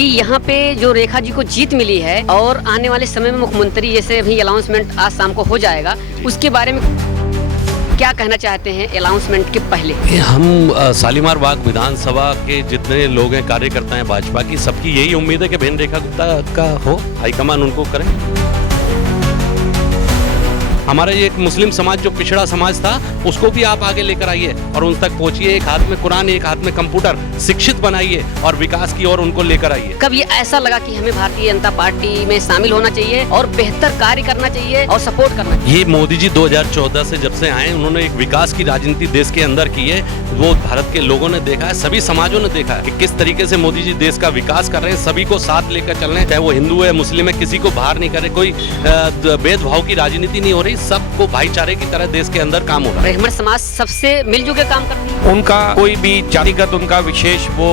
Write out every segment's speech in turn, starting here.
कि यहाँ पे जो रेखा जी को जीत मिली है और आने वाले समय में मुख्यमंत्री जैसे अभी अनाउंसमेंट आज शाम को हो जाएगा, उसके बारे में क्या कहना चाहते हैं अनाउंसमेंट के पहले? हम शालीमार बाग विधानसभा के जितने लोग हैं, कार्यकर्ता हैं भाजपा की, सबकी यही उम्मीद है कि बहन रेखा गुप्ता का हो, हाईकमान उनको करें। हमारा ये एक मुस्लिम समाज जो पिछड़ा समाज था उसको भी आप आगे लेकर आइए और उन तक पहुंचिए। एक हाथ में कुरान, एक हाथ में कंप्यूटर, शिक्षित बनाइए और विकास की ओर उनको लेकर आइए। कब ये ऐसा लगा कि हमें भारतीय जनता पार्टी में शामिल होना चाहिए और बेहतर कार्य करना चाहिए और सपोर्ट करना चाहिए? ये मोदी जी 2014 से जब से आए, उन्होंने एक विकास की राजनीति देश के अंदर की है। वो भारत के लोगों ने देखा है, सभी समाजों ने देखा है कि किस तरीके से मोदी जी देश का विकास कर रहे हैं। सभी को साथ लेकर चल रहे हैं, चाहे वो हिंदू है, मुस्लिम है, किसी को बाहर नहीं करे, कोई भेदभाव की राजनीति नहीं हो रही, सबको भाईचारे की तरह देश के अंदर काम हो रहा है। ब्राह्मण समाज सबसे मिलजुल के काम करती है। उनका कोई भी जातिगत उनका विशेष वो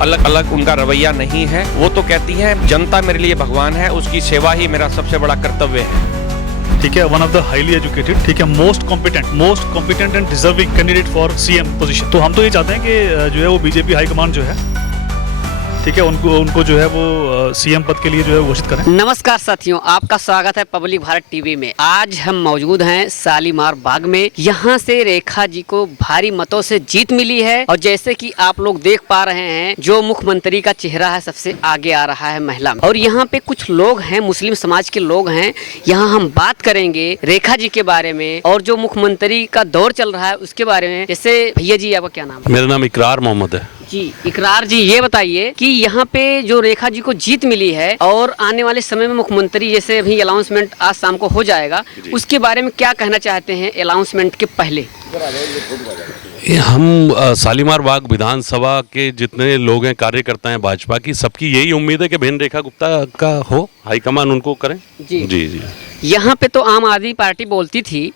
अलग अलग उनका रवैया नहीं है। वो तो कहती है जनता मेरे लिए भगवान है, उसकी सेवा ही मेरा सबसे बड़ा कर्तव्य है। ठीक है, one of the highly educated, ठीक है, most competent and deserving candidate for CM position. तो हम तो ये चाहते हैं कि जो है वो बीजेपी हाईकमान जो है, ठीक है, उनको जो है वो सीएम पद के लिए जो है घोषित करें। नमस्कार साथियों, आपका स्वागत है पब्लिक भारत टीवी में। आज हम मौजूद हैं शालीमार बाग में। यहाँ से रेखा जी को भारी मतों से जीत मिली है और जैसे कि आप लोग देख पा रहे हैं, जो मुख्यमंत्री का चेहरा है सबसे आगे आ रहा है महिला में। और यहाँ पे कुछ लोग हैं, मुस्लिम समाज के लोग हैं। यहाँ हम बात करेंगे रेखा जी के बारे में और जो मुख्यमंत्री का दौर चल रहा है उसके बारे में। जैसे भैया जी, आपका क्या नाम है? मेरा नाम इकरार मोहम्मद है जी। इकरार जी, ये बताइए कि यहाँ पे जो रेखा जी को जीत मिली है और आने वाले समय में मुख्यमंत्री जैसे अभी अनाउंसमेंट आज शाम को हो जाएगा, उसके बारे में क्या कहना चाहते हैं अनाउंसमेंट के पहले? हम शालीमार बाग विधानसभा के जितने लोग हैं, कार्यकर्ता हैं भाजपा की, सबकी यही उम्मीद है कि बहन रेखा गुप्ता का हो, हाईकमान उनको करें। जी जी जी। यहाँ पे तो आम आदमी पार्टी बोलती थी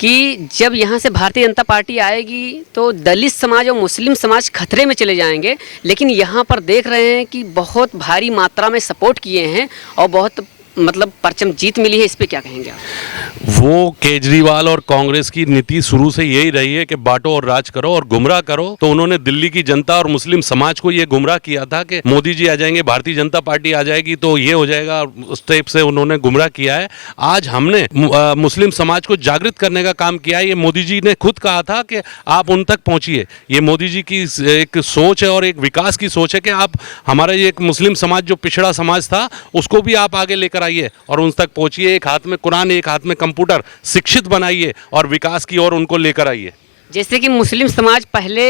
कि जब यहाँ से भारतीय जनता पार्टी आएगी तो दलित समाज और मुस्लिम समाज खतरे में चले जाएंगे, लेकिन यहाँ पर देख रहे हैं कि बहुत भारी मात्रा में सपोर्ट किए हैं और बहुत मतलब परचम जीत मिली है। इस पे क्या कहेंगे आप? वो केजरीवाल और कांग्रेस की नीति शुरू से यही रही है कि बांटो और राज करो और गुमराह करो। तो उन्होंने दिल्ली की जनता और मुस्लिम समाज को ये गुमराह किया था कि मोदी जी आ जाएंगे, भारतीय जनता पार्टी आ जाएगी तो ये हो जाएगा। उस टाइप से उन्होंने गुमराह किया है। आज हमने मुस्लिम समाज को जागृत करने का काम किया है। ये मोदी जी ने खुद कहा था कि आप उन तक पहुंचिए। ये मोदी जी की एक सोच है और एक विकास की सोच है कि आप हमारा ये एक मुस्लिम समाज जो पिछड़ा समाज था उसको भी आप आगे लेकर आइए और उन तक पहुंचिए। एक हाथ में कुरान, एक हाथ में कंप्यूटर, शिक्षित बनाइए और विकास की ओर उनको लेकर आइए। जैसे कि मुस्लिम समाज पहले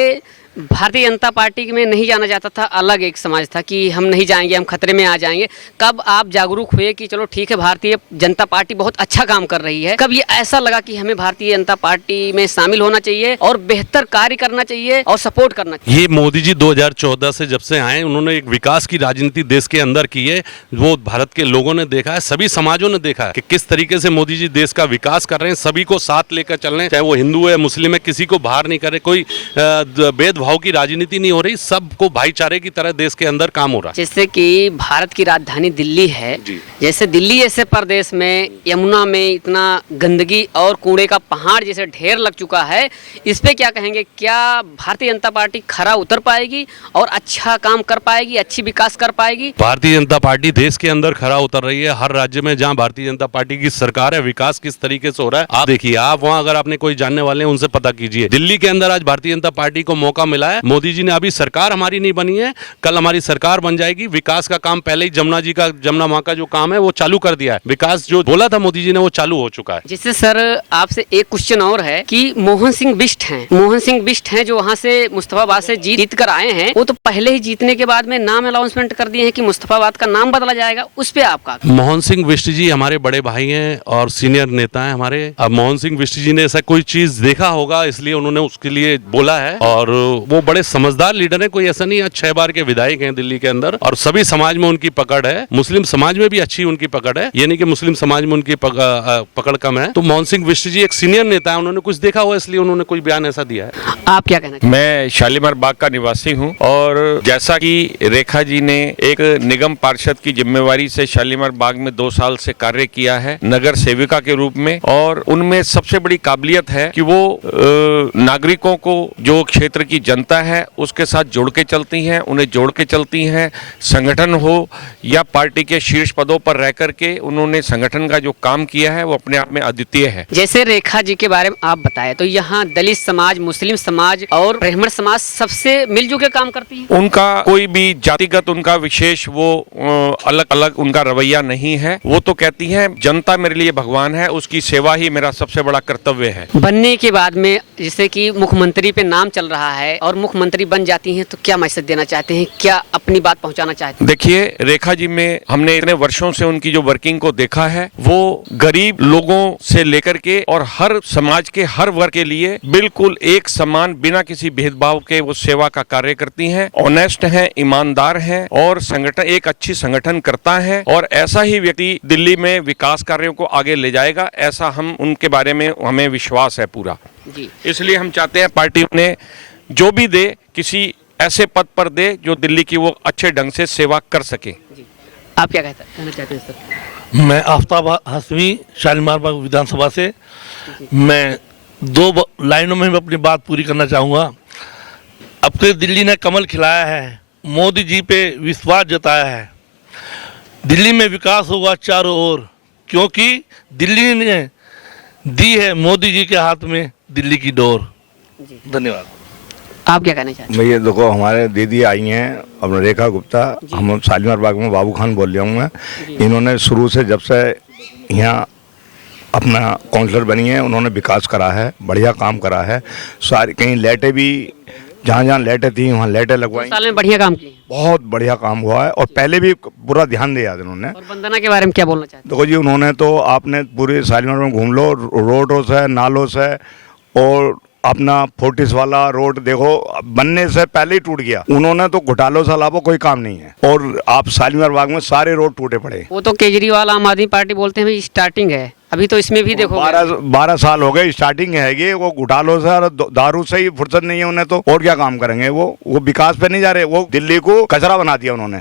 भारतीय जनता पार्टी में नहीं जाना चाहता था, अलग एक समाज था कि हम नहीं जाएंगे, हम खतरे में आ जाएंगे। कब आप जागरूक हुए कि चलो ठीक है, भारतीय जनता पार्टी बहुत अच्छा काम कर रही है? कब ये ऐसा लगा कि हमें भारतीय जनता पार्टी में शामिल होना चाहिए और बेहतर कार्य करना चाहिए और सपोर्ट करना चाहिए? ये मोदी जी 2014 से जब से आए, उन्होंने एक विकास की राजनीति देश के अंदर की है। वो भारत के लोगों ने देखा है, सभी समाजों ने देखा है कि किस तरीके से मोदी जी देश का विकास कर रहे हैं। सभी को साथ लेकर चल रहे हैं, चाहे वो हिंदू है, मुस्लिम है, किसी को बाहर नहीं करे, कोई भाव की राजनीति नहीं हो रही, सबको भाईचारे की तरह देश के अंदर काम हो रहा है। जैसे कि भारत की राजधानी दिल्ली है, जैसे दिल्ली जैसे प्रदेश में यमुना में इतना गंदगी और कूड़े का पहाड़ जैसे ढेर लग चुका है, इस पे क्या कहेंगे? क्या भारतीय जनता पार्टी खरा उतर पाएगी और अच्छा काम कर पाएगी, अच्छी विकास कर पाएगी? भारतीय जनता पार्टी देश के अंदर खरा उतर रही है। हर राज्य में जहां भारतीय जनता पार्टी की सरकार है, विकास किस तरीके से हो रहा है आप देखिए। आप वहां अगर आपने कोई जानने वाले हैं उनसे पता कीजिए। दिल्ली के अंदर आज भारतीय जनता पार्टी को मौका मिला है। मोदी जी ने, अभी सरकार हमारी नहीं बनी है, कल हमारी सरकार बन जाएगी। विकास का काम पहले ही जमुना माँ का जो काम है वो चालू कर दिया है। विकास जो बोला था मोदी जी ने वो चालू हो चुका है। जिससे सर आपसे एक क्वेश्चन और है कि मोहन सिंह बिष्ट हैं जो वहाँ से मुस्तफाबाद से जीत कर आए हैं, वो तो पहले ही जीतने के बाद में नाम अनाउंसमेंट कर दिए हैं कि मुस्तफाबाद का नाम बदला जाएगा। उस पे आपका? मोहन सिंह बिष्ट जी हमारे बड़े भाई हैं और सीनियर नेता हैं हमारे। अब मोहन सिंह बिष्ट जी ने ऐसा कोई चीज देखा होगा, इसलिए उन्होंने उसके लिए बोला है और वो बड़े समझदार लीडर है। कोई ऐसा नहीं है, 6 बार के विधायक हैं दिल्ली के अंदर और सभी समाज में उनकी पकड़ है। मुस्लिम समाज में भी अच्छी उनकी पकड़ है, ये नहीं कि मुस्लिम समाज में उनकी पकड़ कम है। तो मोहन सिंह बिष्ट जी एक सीनियर नेता है, उन्होंने कुछ देखा हुआ इसलिए उन्होंने कोई बयान ऐसा दिया है। आप क्या कहना? मैं शालीमार बाग का निवासी हूं और जैसा कि रेखा जी ने एक निगम पार्षद की जिम्मेवारी से शालीमार बाग में 2 साल से कार्य किया है नगर सेविका के रूप में, और उनमें सबसे बड़ी काबिलियत है कि वो नागरिकों को, जो क्षेत्र की जनता है उसके साथ जुड़ के चलती हैं, उन्हें जोड़ के चलती हैं। संगठन हो या पार्टी के शीर्ष पदों पर रह करके उन्होंने संगठन का जो काम किया है वो अपने आप में अद्वितीय है। जैसे रेखा जी के बारे में आप बताएं तो यहाँ दलित समाज, मुस्लिम समाज और ब्राह्मण समाज सबसे मिलजुल के काम करती है। उनका कोई भी जातिगत उनका विशेष वो अलग अलग उनका रवैया नहीं है। वो तो कहती हैं जनता मेरे लिए भगवान है, उसकी सेवा ही मेरा सबसे बड़ा कर्तव्य है। बनने के बाद में जैसे कि मुख्यमंत्री पे नाम चल रहा है और मुख्यमंत्री बन जाती हैं तो क्या मैसेज देना चाहते हैं, क्या अपनी बात पहुंचाना चाहते हैं? देखिए, रेखा जी में हमने इतने वर्षों से उनकी जो वर्किंग को देखा है, वो गरीब लोगों से लेकर के और हर समाज के हर वर्ग के लिए बिल्कुल एक समान बिना किसी भेदभाव के वो सेवा का कार्य करती हैं। ऑनेस्ट हैं, ईमानदार हैं और संगठन एक अच्छी संगठन करता है और ऐसा ही व्यक्ति दिल्ली में विकास कार्यों को आगे ले जाएगा, ऐसा हम उनके बारे में हमें विश्वास है पूरा जी। इसलिए हम चाहते हैं पार्टी उन्हें जो भी दे किसी ऐसे पद पर दे जो दिल्ली की वो अच्छे ढंग से सेवा कर सके। आप क्या कहना चाहते हैं सर? मैं आफ्ताब हसमी शालीमार बाग विधानसभा से। मैं दो लाइनों में अपनी बात पूरी करना चाहूँगा। अब तक दिल्ली ने कमल खिलाया है, मोदी जी पे विश्वास जताया है। दिल्ली में विकास होगा चारों ओर, क्योंकि दिल्ली ने दी है मोदी जी के हाथ में दिल्ली की डोर। धन्यवाद। आप क्या कहना चाहते हैं? भैया देखो, हमारे दीदी आई हैं अपना रेखा गुप्ता, हम शालीमार बाग में बाबू खान बोल रहा हूँ मैं। इन्होंने शुरू से जब से यहाँ अपना काउंसलर बनी है उन्होंने विकास करा है, बढ़िया काम करा है। सारी कहीं लाइटें भी जहाँ जहाँ लाइटें थी वहाँ लाइटें लगवाई। साल में बढ़िया काम किए बहुत बढ़िया काम हुआ है और पहले भी पूरा ध्यान दिया इन्होंने। और वंदना के बारे में क्या बोलना चाहते हैं? देखो जी, उन्होंने तो आपने पूरे शालीमार में घूम लो, रोडों से नालों से, और अपना फोर्टिस वाला रोड देखो बनने से पहले ही टूट गया। उन्होंने तो घोटालों से अलावा कोई काम नहीं है और आप शालीमार बाग में सारे रोड टूटे पड़े। वो तो केजरीवाल आम आदमी पार्टी बोलते हैं भाई स्टार्टिंग है, अभी तो इसमें भी देखो 12 साल हो गए, स्टार्टिंग है वो घोटालों से और दारू से ही फुर्सत नहीं है उन्हें, तो और क्या काम करेंगे। वो विकास पे नहीं जा रहे, वो दिल्ली को कचरा बना दिया उन्होंने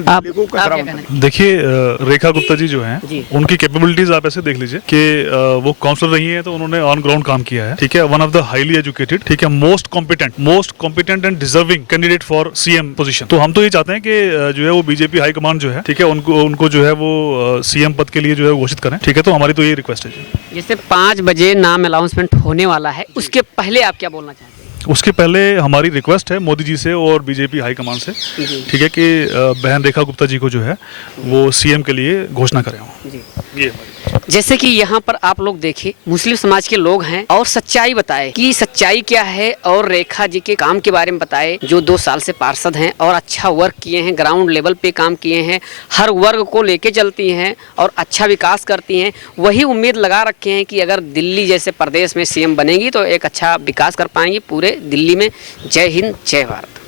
दिल्ली को कचरा बना दिया। देखिए, रेखा गुप्ता जी जो हैं उनकी कैपेबिलिटीज आप ऐसे देख लीजिए कि वो काउंसलर रही हैं तो उन्होंने ऑन ग्राउंड काम किया है, ठीक है। One of the highly educated, ठीक है, most competent and deserving candidate for CM position. तो हम तो ये चाहते हैं कि जो है वो बीजेपी हाईकमान जो है, ठीक है, उनको जो है वो सीएम पद के लिए जो है घोषित करें, ठीक है। तो हमारी तो रिक्वेस्ट है जी। जैसे 5 बजे नाम अनाउंसमेंट होने वाला है, उसके पहले आप क्या बोलना चाहते हैं? उसके पहले हमारी रिक्वेस्ट है मोदी जी से और बीजेपी हाईकमान से, ठीक है, कि बहन रेखा गुप्ता जी को जो है वो सीएम के लिए घोषणा करें। ये जैसे कि यहाँ पर आप लोग देखिए मुस्लिम समाज के लोग हैं और सच्चाई बताए कि सच्चाई क्या है और रेखा जी के काम के बारे में बताए, जो 2 साल से पार्षद हैं और अच्छा वर्क किए हैं, ग्राउंड लेवल पे काम किए हैं, हर वर्ग को लेके चलती हैं और अच्छा विकास करती हैं। वही उम्मीद लगा रखे हैं कि अगर दिल्ली जैसे प्रदेश में सीएम बनेगी तो एक अच्छा विकास कर पाएंगी पूरे दिल्ली में। जय हिंद, जय भारत।